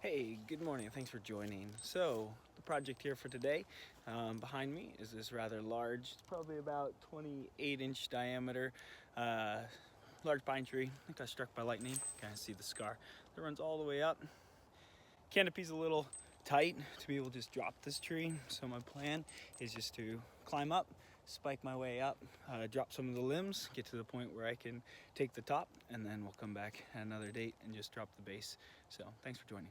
Hey, good morning. Thanks for joining. So, the project here for today, behind me is this rather large, it's probably about 28-inch diameter, uh, large pine tree. I think got struck by lightning. Kind of see the scar that runs all the way up. Canopy's a little tight to be able to just drop this tree. So my plan is just to climb up, spike my way up, drop some of the limbs, get to the point where I can take the top, and then we'll come back at another date and just drop the base. So thanks for joining.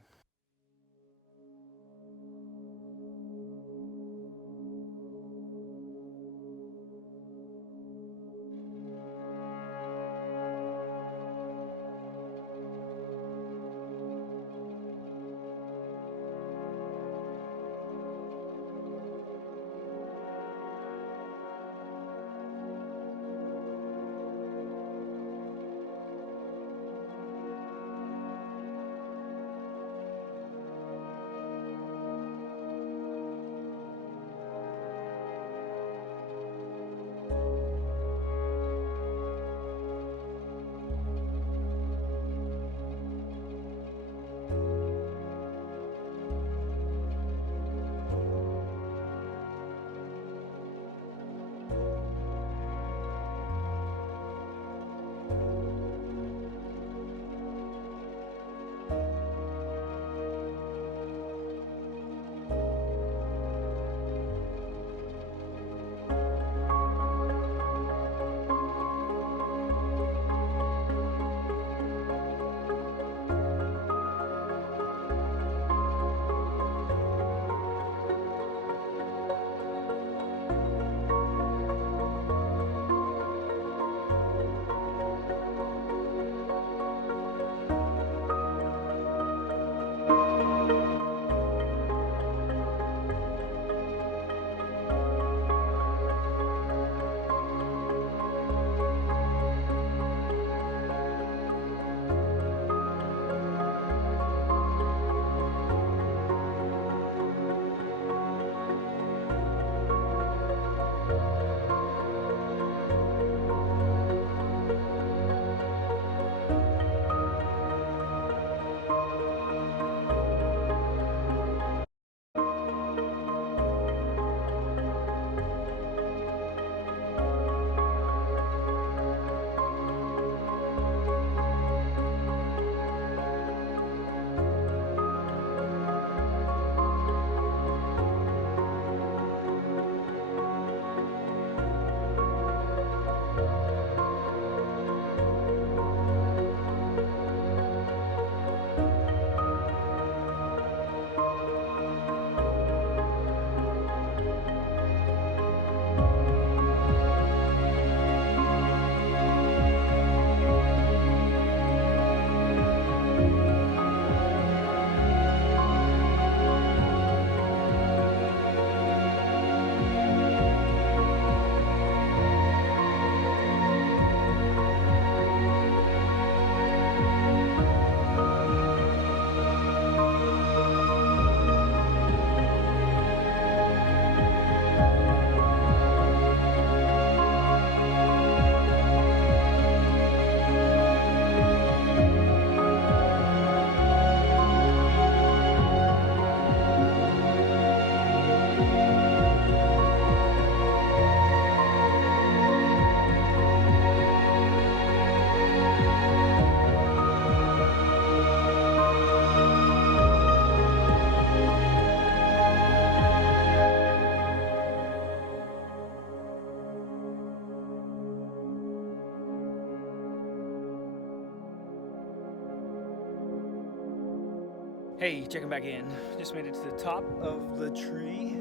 Hey, checking back in. Just made it to the top of the tree.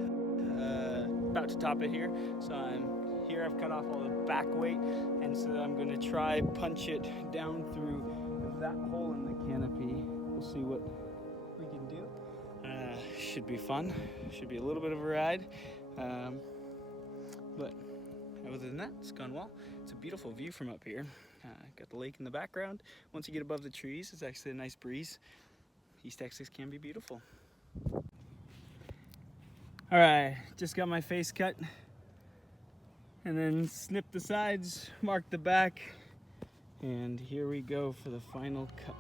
About to top it here. So I'm here. I've cut off all the back weight, and so I'm going to try punch it down through that hole in the canopy. We'll see what we can do. Should be fun. Should be a little bit of a ride. But other than that, it's gone well. It's a beautiful view from up here. Got the lake in the background. Once you get above the trees, it's actually a nice breeze. East Texas can be beautiful. All right, just got my face cut and then snipped the sides, marked the back, and here we go for the final cut.